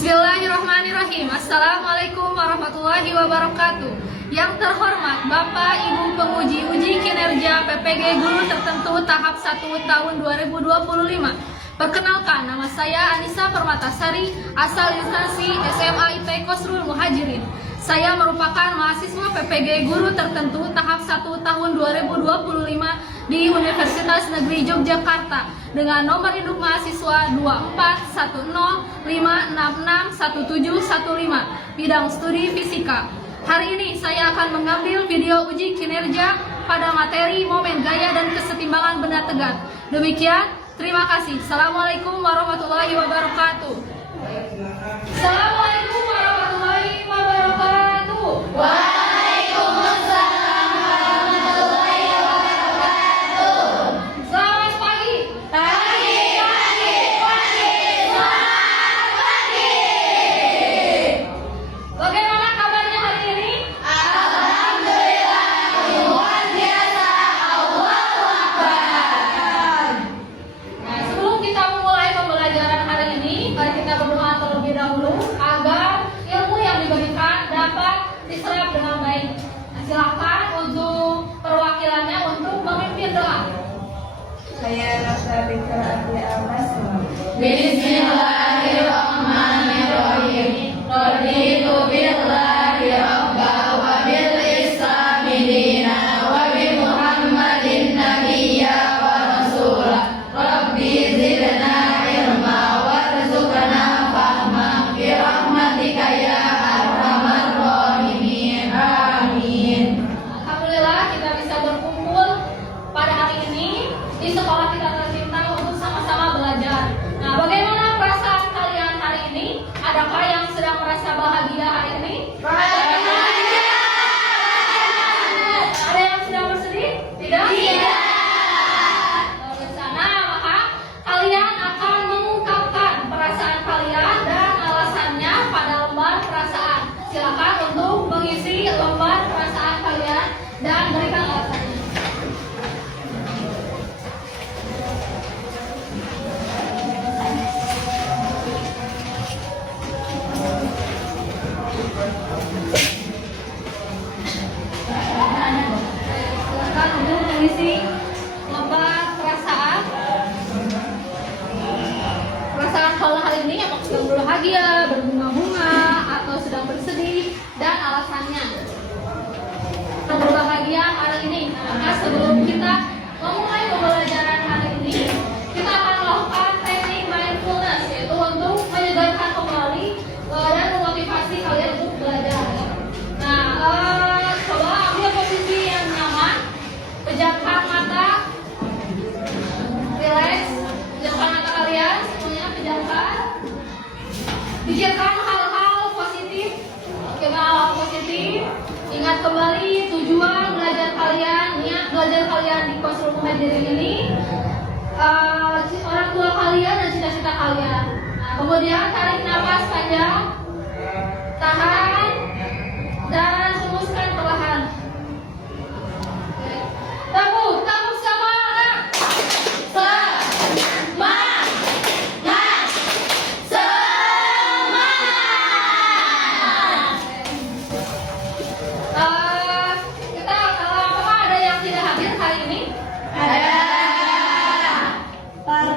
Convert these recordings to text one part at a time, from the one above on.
Bismillahirrahmanirrahim. Assalamualaikum warahmatullahi wabarakatuh. Yang terhormat Bapak Ibu penguji uji kinerja PPG Guru Tertentu tahap 1 tahun 2025. Perkenalkan, nama saya Anissa Permatasari, asal instansi SMA IP Qasrul Muhajirin. Saya merupakan mahasiswa PPG Guru Tertentu tahap 1 tahun 2025 di Universitas Negeri Yogyakarta dengan nomor induk mahasiswa 241056611715, bidang studi fisika. Hari ini saya akan mengambil video uji kinerja pada materi momen gaya dan kesetimbangan benda tegak. Demikian, terima kasih. Assalamualaikum warahmatullahi wabarakatuh. Assalamualaikum warahmatullahi wabarakatuh. Waalaikumsalam warahmatullahi wabarakatuh. Selamat pagi. Pagi. Selamat pagi. Bagaimana kabarnya hari ini? Alhamdulillah, luar biasa. Allahu Akbar. Nah, sebelum kita memulai pembelajaran hari ini, mari kita berdoa terlebih dahulu agar ilmu yang diberikan dapat diserap dengan baik. Nah, silakan untuk perwakilannya untuk memimpin doa. Saya Rasa Bikra Adi Amas. Bismillahirrahmanirrahim. Raditu billahi rabba wa bil islami dina wa bi Muhammadin nabiyya wa rasula. Rabbi zidna ilma warzuqna fahma bi rahmatika ya arhamar rahimin. Amin. Alhamdulillah kita bisa berkumpul pada hari ini di sekolah kita tercinta untuk sama-sama belajar. Nah, bagaimana perasaan kalian hari ini? Adakah yang sedang merasa bahagia hari ini? Ada yang sedang bersedih? Tidak? Tidak. Di sana, maka kalian akan mengungkapkan perasaan kalian dan alasannya pada lembar perasaan. Silakan untuk mengisi lembar perasaan kalian dan berikan alasannya. Silakan untuk mengisi lembar perasaan. Perasaan kalian hari ini apakah sedang berbahagia, berbunga-bunga, atau sedang bersedih, dan alasannya. Berbahagia hari ini. Maka sebelum kita memulai pembelajaran hari ini, kita akan melakukan teknik mindfulness, yaitu untuk menyegarkan kembali dan memotivasi kalian untuk belajar. Nah, coba ambil posisi yang nyaman, pejamkan mata, relax, pejamkan mata kalian, semuanya pejamkan. Pikirkan hal-hal positif, ingat kembali tujuan belajar kalian, niat belajar kalian di Qasrul Muhajirin ini, orang tua kalian dan cita-cita kalian. Nah, kemudian tarik nafas panjang, tahan, dan hembuskan perlahan. Tepuk semangat. Semangat. Apakah ada yang tidak hadir hari ini? Ada. Pada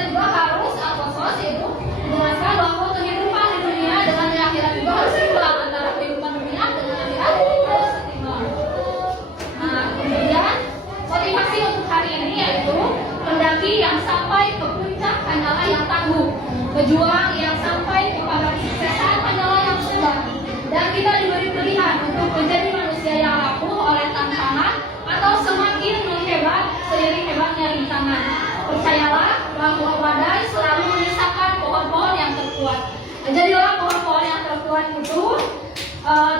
kita juga harus alkosos, yaitu menjelaskan bahwa kehidupan di dunia dengan di akhirat juga harus seimbang, antara kehidupan dunia dengan akhirat harus seimbang. Nah, kemudian motivasi untuk hari ini yaitu pendaki yang sampai ke puncak hanyalah yang tangguh, pejuang yang sampai kepada kesuksesan hanyalah yang sabar. Dan kita diberi pilihan untuk menjadi manusia yang rapuh oleh tantangan atau semakin menghebat seiring hebatnya rintangan. Percayalah bahwa badai selalu menyisakan pohon-pohon yang terkuat. Jadilah pohon-pohon yang terkuat itu,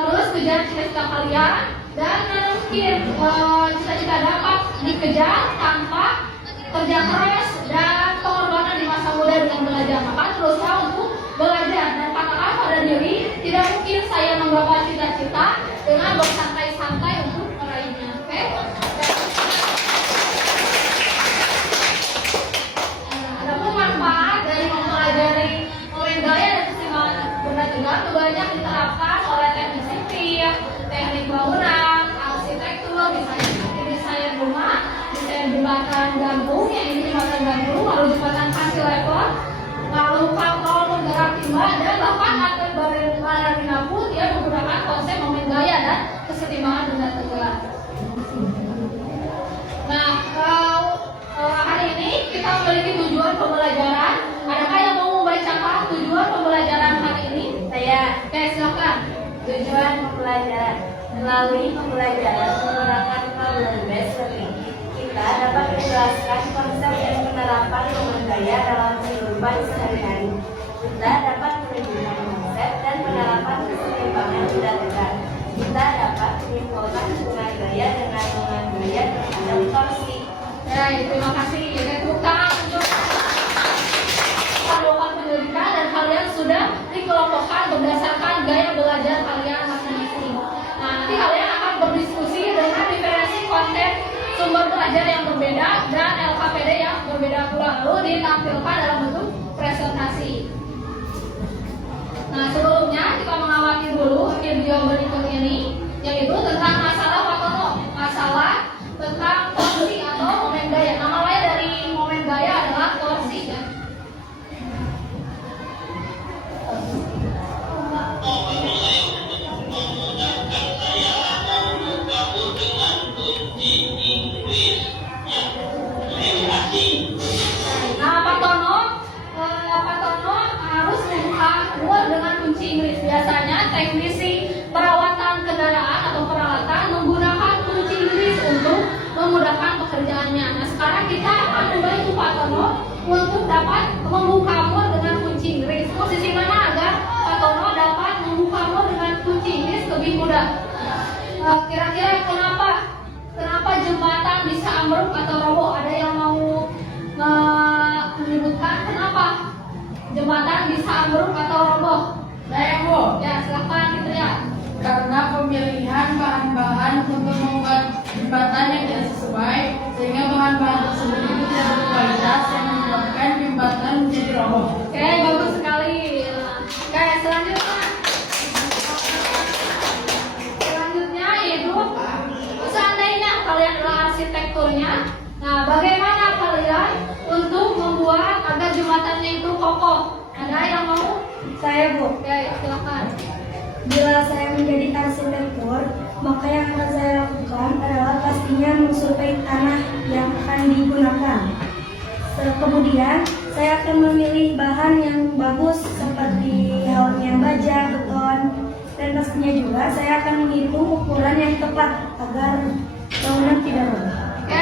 terus kejar cita-cita kalian, dan mana mungkin cita-cita dapat dikejar tanpa kerja keras dan pengorbanan di masa muda dengan belajar. Maka teruslah untuk belajar dan katakan pada diri, tidak mungkin saya menggapai cita-cita dengan bersantai-santai untuk meraihnya. Oke? Adapun manfaat dari mempelajari momen gaya dan keseimbangan benda tegak itu banyak diterapkan oleh teknik sipil, teknik bangunan, arsitektur, desain rumah, desain jembatan gantung, yang ini jembatan gantung, lalu jembatan cantilever, lalu kapal menggerak timah, dan bahkan atlet ballerina pun dia menggunakan konsep momen gaya dan keseimbangan benda tegak. Nah, hari ini kita memiliki tujuan pembelajaran. Adakah yang mau membacakan tujuan pembelajaran hari ini? Saya. Oke, silakan. Tujuan pembelajaran. Melalui pembelajaran menggunakan problem-based learning, kita dapat menjelaskan konsep dan penerapan momen gaya dalam kehidupan sehari-hari. Kita dapat menunjukkan konsep dan penerapan keseimbangan benda tegak. Kita dapat menyimpulkan hubungan gaya dengan momen gaya terhadap torsi. Terima kasih. Tepuk tangan untuk melakukan penyelidikan dan kalian sudah dikelompokkan berdasarkan gaya belajar kalian masing-masing. Nah, nanti kalian akan berdiskusi dengan diferensi konten sumber belajar yang berbeda dan LKPD yang berbeda pula, lalu ditampilkan dalam bentuk presentasi. Nah, sebelumnya kita mengawali dulu video berikut ini, yaitu tentang masalah Watono, masalah tentang torsi atau momen gaya. Nama lain dari momen gaya adalah torsi, ya. Nah, Pak Tono harus membuka mur dengan kunci Inggris. Biasanya teknisi perawatan kendaraan atau peralatan menggunakan kunci Inggris untuk memudahkan pekerjaannya. Nah, sekarang kita akan membantu Pak Tono untuk dapat membuka mur dengan kunci Inggris. Posisi mana agar Pak Tono dapat membuka mur dengan kunci Inggris lebih mudah? Kira-kira kenapa jembatan bisa ambruk atau roboh? Ada yang mau menyebutkan kenapa jembatan bisa ambruk atau roboh? Saya, Bu. Ya, silakan Fitria. Karena pemilihan bahan-bahan untuk membuat jembatan yang tidak sesuai, sehingga bahan-bahan tersebut itu tidak berkualitas yang menyebabkan jembatan menjadi roboh. Oke, bagus sekali. Oke, selanjutnya yaitu seandainya kalian adalah arsitekturnya, nah bagaimana kalian untuk membuat agar jembatannya itu kokoh? Ada yang mau? Saya, Bu. Oke, silakan. Bila saya menjadi arsitektur, maka yang akan saya lakukan adalah pastinya mensurvei tanah yang akan digunakan. Kemudian, saya akan memilih bahan yang bagus seperti halnya baja, beton, dan pastinya juga saya akan menghitung ukuran yang tepat agar bangunan tidak roboh. Oke.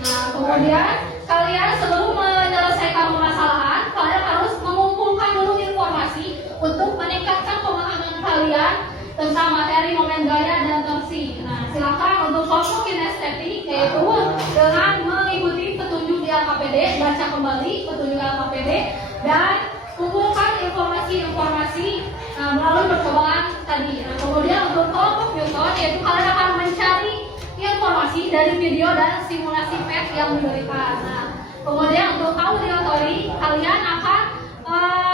Nah, kemudian kalian sebelum menyelesaikan permasalahan, kalian harus mengumpulkan dulu informasi untuk meningkatkan pemahaman kalian tentang materi momen gaya dan torsi. Nah, silakan untuk kelompok kinestetik, yaitu dengan mengikuti petunjuk di LKPD, baca kembali petunjuk LKPD dan kumpulkan informasi-informasi melalui percobaan tadi. Nah, kemudian untuk kelompok Newton, yaitu kalian akan mencari informasi dari video dan simulasi PET yang diberikan. Nah, kemudian untuk audiotori, kalian akan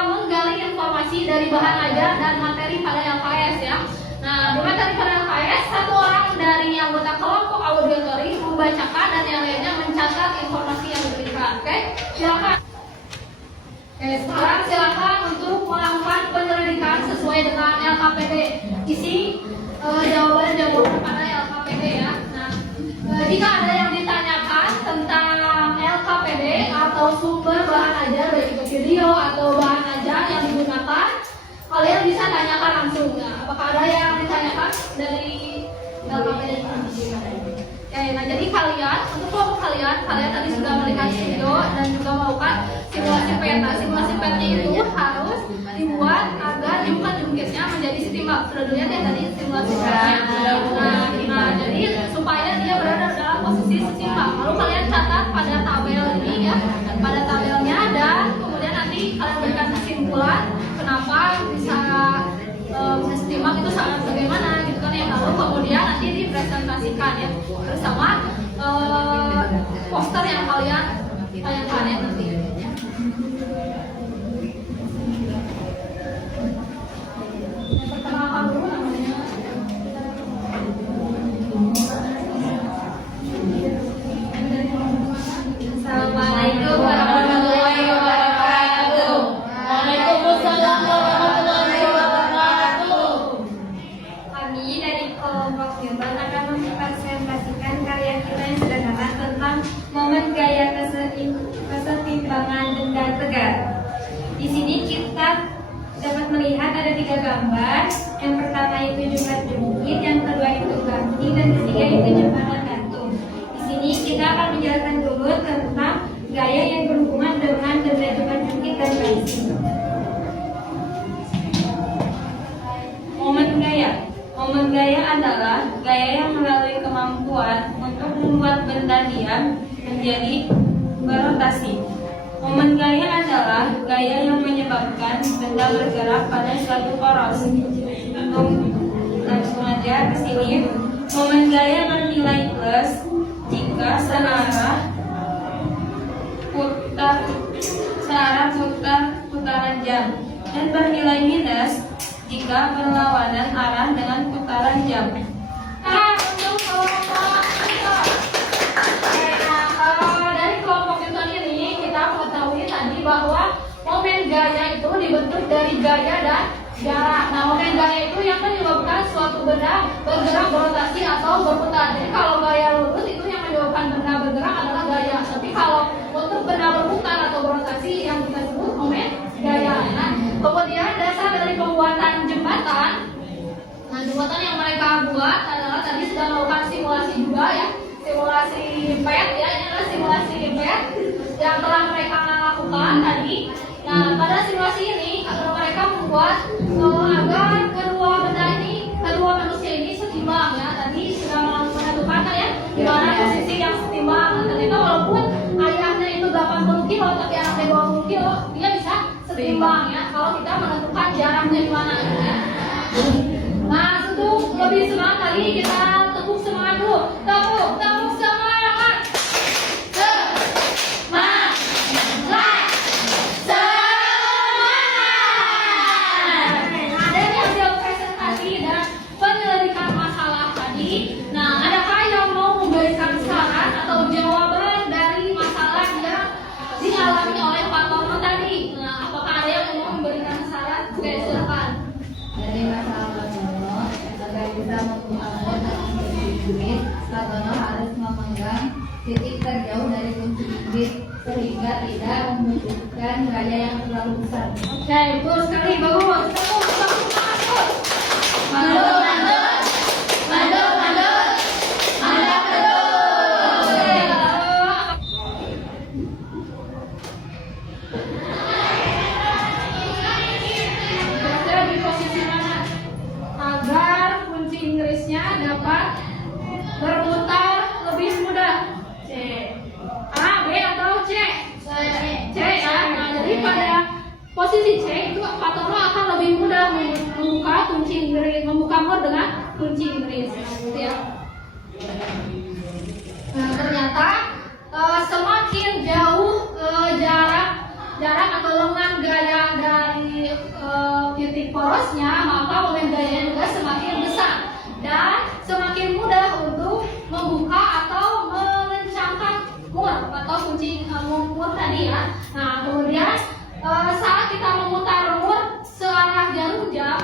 menggali informasi dari bahan ajar dan materi pada LKS, ya. Nah, di materi pada LKS, satu orang dari anggota kelompok audiotori membacakan dan yang lainnya mencatat informasi yang diberikan. Oke, silakan. Oke, sekarang silakan untuk melakukan penyelidikan sesuai dengan LKPD. Isi jawaban-jawaban pada LKPD ya. Nah, jika ada yang ditanyakan tentang LKPD atau sumber bahan ajar baik itu video atau bahan ajar yang digunakan, kalian bisa tanyakan langsung. Ya. Apakah ada yang ditanyakan dari LKPD? Oke, nah jadi kalian, untuk kelompok kalian tadi sudah melihat video dan juga melakukan simulasi peta. Simulasi petanya itu harus dibuat agar jungkit-jungkitnya menjadi setimbang. Sudah dilihat ya tadi simulasi petanya. Nah, jadi supaya dia berada dalam posisi setimbang. Lalu kalian catat pada tabel ini ya, pada tabelnya, dan kemudian nanti kalian berikan kesimpulan kenapa bisa setimbang itu sangat bagaimana gitu kan ya. Lalu kemudian nanti dipresentasikan ya bersama poster yang kalian tayangkan ya nanti. Perkenalkan dulu namanya. Assalamualaikum warahmatullahi wabarakatuh. Waalaikumsalam warahmatullahi wabarakatuh. Kami dari kelompok Gemban akan mempresentasikan karya kita yang sederhana tentang momen gaya kesetimbangan dan tegar. Di sini kita dapat melihat ada 3 gambar. Yang pertama itu jungkat-jungkit, yang kedua itu ganti, dan ketiga itu jembatan gantung. Di sini kita akan menjelaskan dulu tentang gaya yang berhubungan dengan benda jungkat-jungkit dan ganti. Momen gaya. Momen gaya adalah gaya yang melalui kemampuan untuk membuat benda diam menjadi berotasi. Momen gaya adalah gaya yang menyebabkan benda bergerak pada suatu poros. Langsung aja ke sini. Momen gaya bernilai plus jika searah putaran jam, dan bernilai minus jika berlawanan arah dengan putaran jam. Nah, untuk kelompok kita. Nah, dari kelompok kita ini kita mengetahui tadi bahwa momen gaya itu dibentuk dari gaya dan jarak. Nah, momen gaya itu yang menyebabkan suatu benda bergerak, berotasi atau berputar. Jadi kalau gaya lurus itu yang menyebabkan benda bergerak adalah gaya. Tapi kalau untuk benda berputar atau berotasi yang kita sebut momen gaya. Nah, kemudian dasar dari pembuatan jembatan. Nah, jembatan yang mereka buat adalah tadi sudah melakukan simulasi juga ya, simulasi PET ya, ini adalah simulasi PET yang telah mereka lakukan tadi. Nah, pada simulasi ini mereka membuat agar kedua benda ini, kedua manusia ini setimbang ya. Tadi sudah menentukan kan ya, di mana posisi yang setimbang. Nah, ternyata walaupun ayahnya itu 80 kilo tapi anaknya 20 kilo, dia bisa setimbang ya. Kalau kita menentukan jaraknya di mana gitu ya. Nah, untuk lebih semangat lagi kita tepuk semangat dulu. Tepuk semangat. Semangat. Ada yang hasil presentasi dan penyelidikan masalah tadi. Nah, adakah yang mau memberikan saran atau jawaban dari masalah yang dialami oleh Pak Tono tadi? Nah, apakah ada yang mau memberikan saran? Oke, silakan. Dari masalah Tono, agar bisa membangun dalam kunci Tono harus memegang titik terjauh dari kunci bibit sehingga tidak membutuhkan gaya yang terlalu besar. Oke, betul sekali, bagus. Tepuk semangat terus. Mandul, mandul, mandul, mandul, mandul terus. Kira-kira di posisi mana agar kunci Inggrisnya dapat berputar lebih mudah? C, A, B atau C? C ya. Nah, jadi pada posisi C itu Pak Tono akan lebih mudah membuka kunci Inggris, membuka mod dengan kunci Inggris. Nah, gitu ya. Nah, ternyata semakin jauh jarak atau lengan gaya dari titik porosnya, maka momen gayanya juga semakin besar dan semakin mudah untuk membuka atau mengencangkan mod atau kunci mod tadi ya. Nah, kemudian saat kita memutar mur searah jarum jam,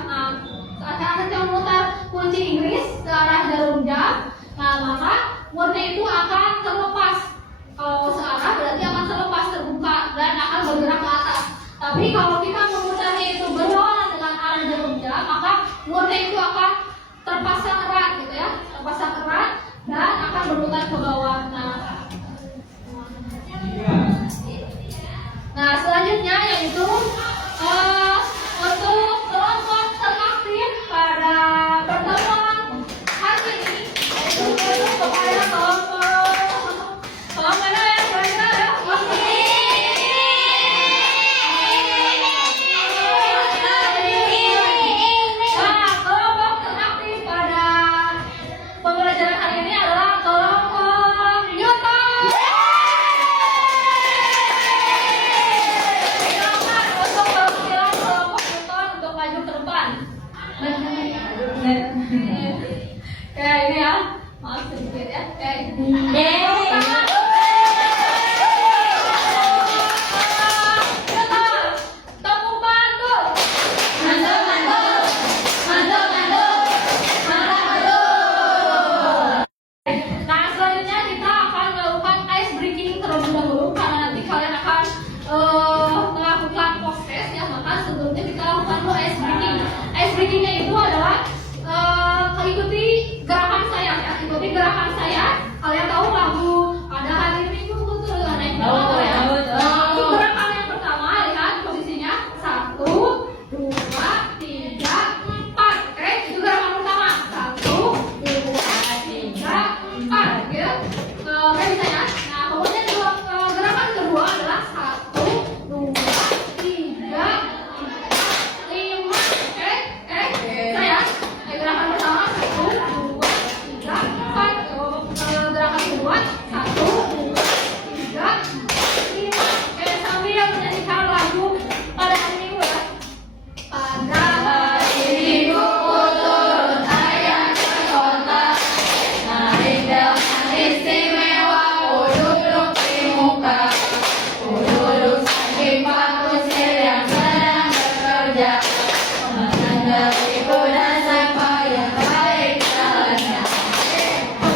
saat kita memutar kunci Inggris searah jarum jam, nah maka murnya itu akan terlepas. Kalau searah berarti akan terlepas, terbuka dan akan bergerak ke atas. Tapi kalau kita memutarnya itu berlawanan dengan arah jarum jam, maka murnya itu akan terpasang erat gitu ya, terpasang erat dan akan berputar ke bawah. Nah selanjutnya yaitu untuk kelompok teraktif pada pertemuan hari ini, yaitu kepada kelompok mana yang berada ya? Nah, kelompok teraktif pada pembelajaran hari ini adalah kelompok Newton. Silakan untuk perwakilan kelompok Newton untuk maju ke depan. Kayak ini ya, maaf sedikit ya. Tepuk tangan. Nah selanjutnya kita akan melakukan ice breaking terlebih dahulu karena nanti kalian akan melakukan post test ya, maka sebelumnya kita lakukan dulu ice breaking. Ice breakingnya itu adalah ikuti gerakan saya ya, ikuti gerakan saya. Kalian tahu lagu pada hari Minggu betul naik bawah ya. Untuk gerakan yang pertama lihat posisinya 1, 2, 3, 4. Itu gerakan pertama 1, 2, 3, 4 gitu. Bisa ya. Nah kemudian gerakan kedua adalah 1, 2, 3, 4, 5. Saya gerakan pertama 1, 2, 3, 4. Gerakan kedua 1, 2, 3, 5. Sambil menyanyikan lagu pada hari Minggu ya. Pada hari Minggu turun ayah ke kota, naik delman istimewa, duduk di muka, duduk samping Pak Kusir yang sedang bekerja, menandai ibu dan siapa yang baik jalannya.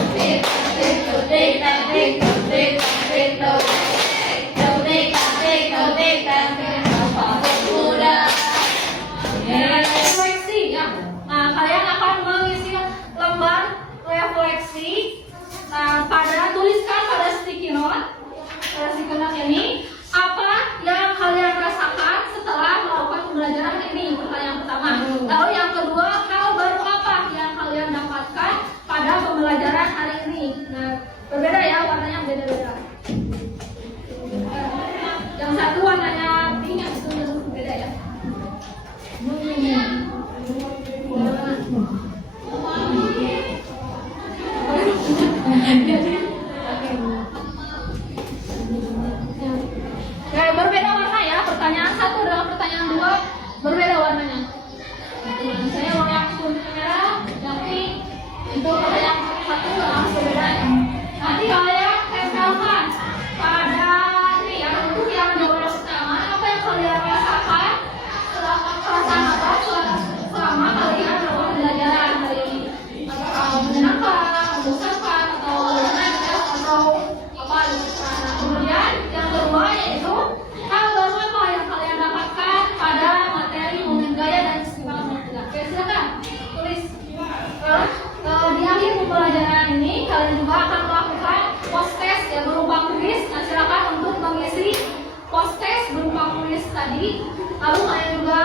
Tutik tatik tutik tatik tutik tatik tutik tutik tatik tutik tatik Bapak muda. Refleksi ya. Nah kalian akan mengisi lembar refleksi. Nah tuliskan pada sticky note. Pada sticky note ini apa yang kalian rasakan setelah melakukan pembelajaran ini, pertanyaan pertama. Lalu yang kedua, hal baru apa yang kalian dapatkan pada pembelajaran hari ini. Nah berbeda ya, warnanya beda-beda. Yang satu warnanya pink, yang itu beda ya. Berbeda warna ya. Pertanyaan satu dengan pertanyaan dua berbeda warnanya. Saya mau yang kuning merah, yang pink. Itu pertanyaan satu dengan berbeda ya. Nanti kalian tempelkan pada ini ya, untuk yang jawaban pertama apa yang kalian rasakan selama kalian melakukan pembelajaran hari ini. Apakah menyenangkan, membosankan, atau apa gitu. Nah, kemudian yang kedua yaitu hal baru apa yang kalian dapatkan pada materi momen gaya dan istimewa menentukan. Oke, silakan tulis. Di akhir pembelajaran ini kalian juga akan melakukan post test yang berupa kuis. Nah, silakan untuk mengisi post test berupa kuis tadi. Lalu kalian juga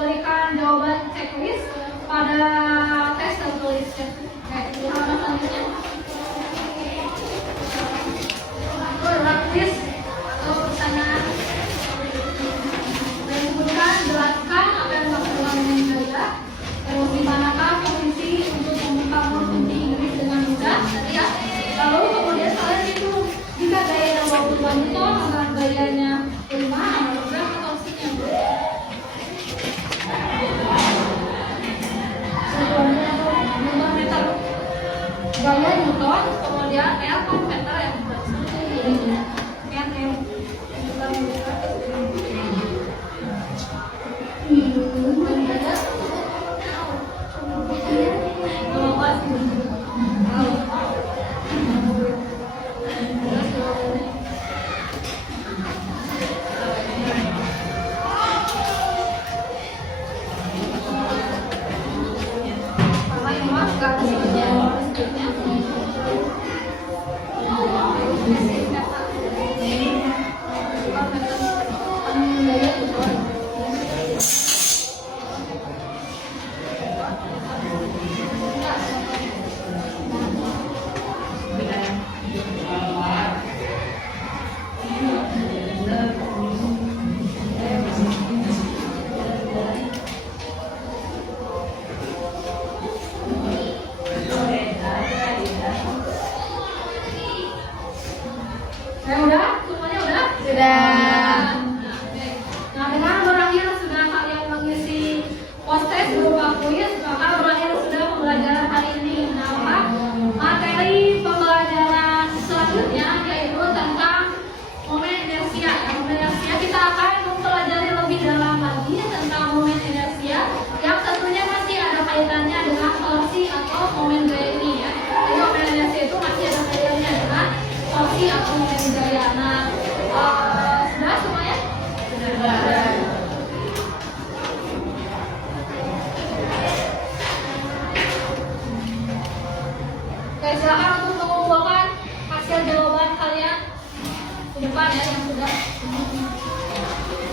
berikan jawaban checklist pada tes tertulis. Oke, halaman selanjutnya. Kuis pertanyaan. Dan kemudian jelaskan apa yang dimaksud dengan gaya. Terus di manakah posisi untuk membuka kunci Inggris dengan mudah tadi ya. Lalu kemudian kalian itu jika gayanya 22 Newton maka gayanya 5 berapa torsinya? Newton meter. Gaya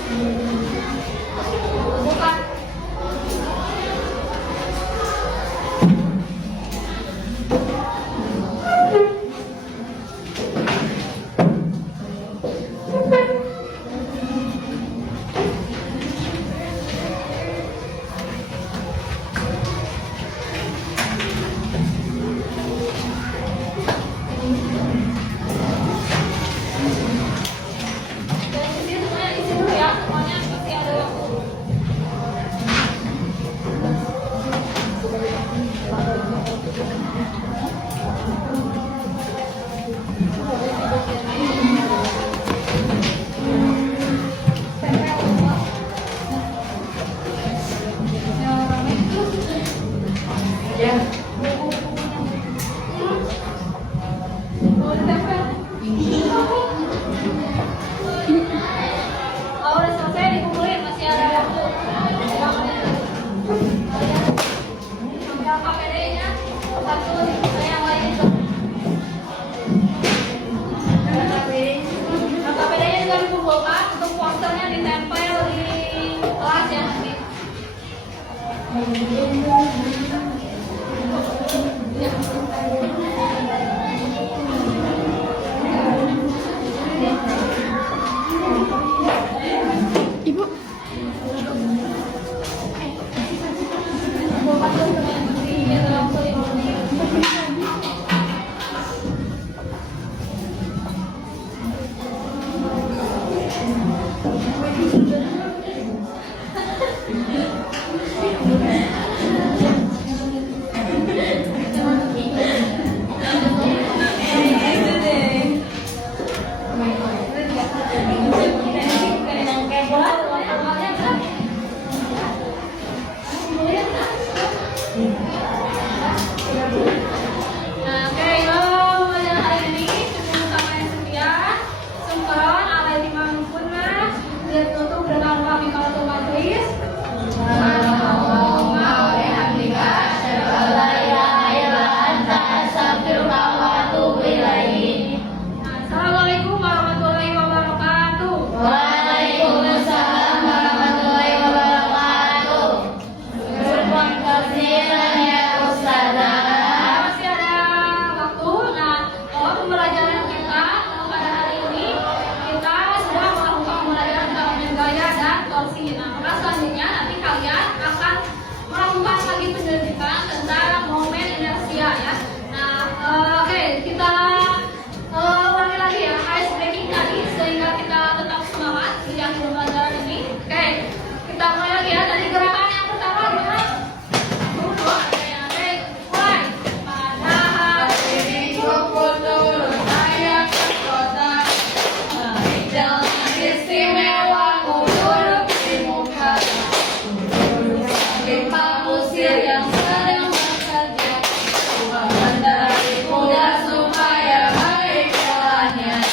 Buka. Dan isi semuanya isi dulu ya, semuanya masih ada waktu. Oh, udah selesai dikumpulin, masih ada waktu. Yang KPD-nya satu, yang lain itu. Yang KPD-nya juga dikumpulkan, untuk posternya ditempel di kelas ya nanti. Nah, oke, lo pelajaran hari ini ketemu sama yang setia, sungkeron, alai lima mumpuna, dan tutup dengan kami kalau tuh majlis. Assalamualaikum warahmatullahi wabarakatuh. Waalaikumsalam warahmatullahi wabarakatuh. Syukran kasiran ya Ustazah. Masih ada waktu. Nah, kalau pembelajaran kita pada hari ini kita sudah melakukan pembelajaran bangunan gaya dan torsi. Nah, maka selanjutnya nanti kalian akan melakukan lagi penyelidikan tentang momen inersia ya. Nah, oke, kita ulangi lagi ya ice breaking tadi sehingga kita tetap semangat di akhir pembelajaran ini. Oke, kita mulai lagi ya. Tadi gerakan yang pertama gimana? Mulai. Pada hari Minggu turun saya ke kota. Jalan istimewa ku duduk di muka. Duduk Pak Musir yang sedang bekerja. Dari kuda supaya baik jalannya.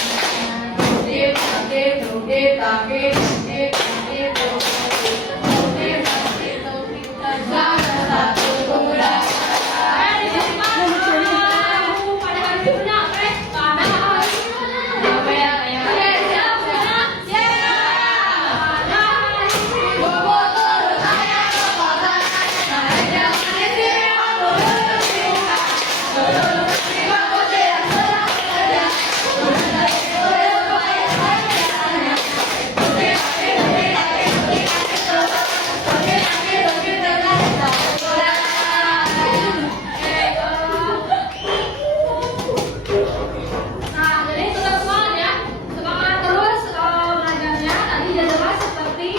Satu kuda. Pada hari Minggunya, oke? Pada hari Minggunya. Oke, siap, siap. Pada hari Minggu turun saya ke kota. Naik jalan istimewa ku duduk di muka. Duduk di Pak Musir yang sedang bekerja. Dari kuda supaya baik jalannya. Nah, jadi tetap semangat ya. Semangat terus belajarnya. Tadi adalah seperti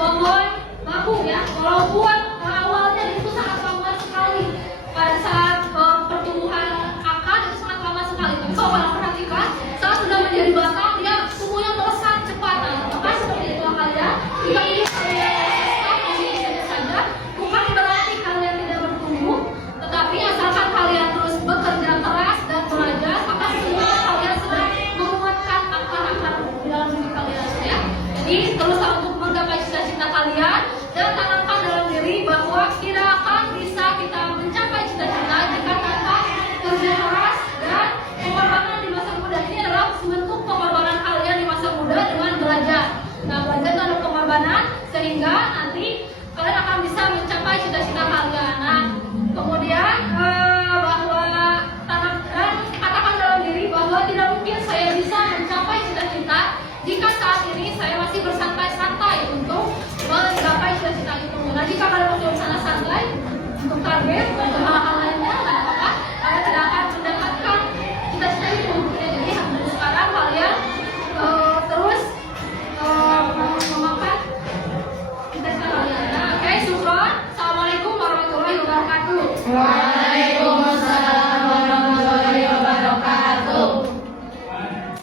pohon bambu ya. Walaupun awalnya itu sangat lambat sekali. Pada saat pertumbuhan akar itu sangat lambat sekali. Tapi kalau kalian perhatikan, saat sudah menjadi batang, dia tumbuhnya melesat cepat. Nah, maka seperti itu kalian. Jika ini kalian saja, bukan berarti kalian tidak bertumbuh, tetapi asalkan kalian terus bekerja keras dan belajar, maka semua kalian sedang menguatkan akar-akar di dalam diri kalian ya. Jadi teruslah untuk menggapai cita-cita kalian dan tanamkan dalam diri bahwa tidak akan bisa kita mencapai cita-cita jika tanpa kerja keras dan pengorbanan di masa muda. Ini adalah bentuk pengorbanan kalian di masa muda dengan belajar. Nah, belajar itu adalah pengorbanan kaget,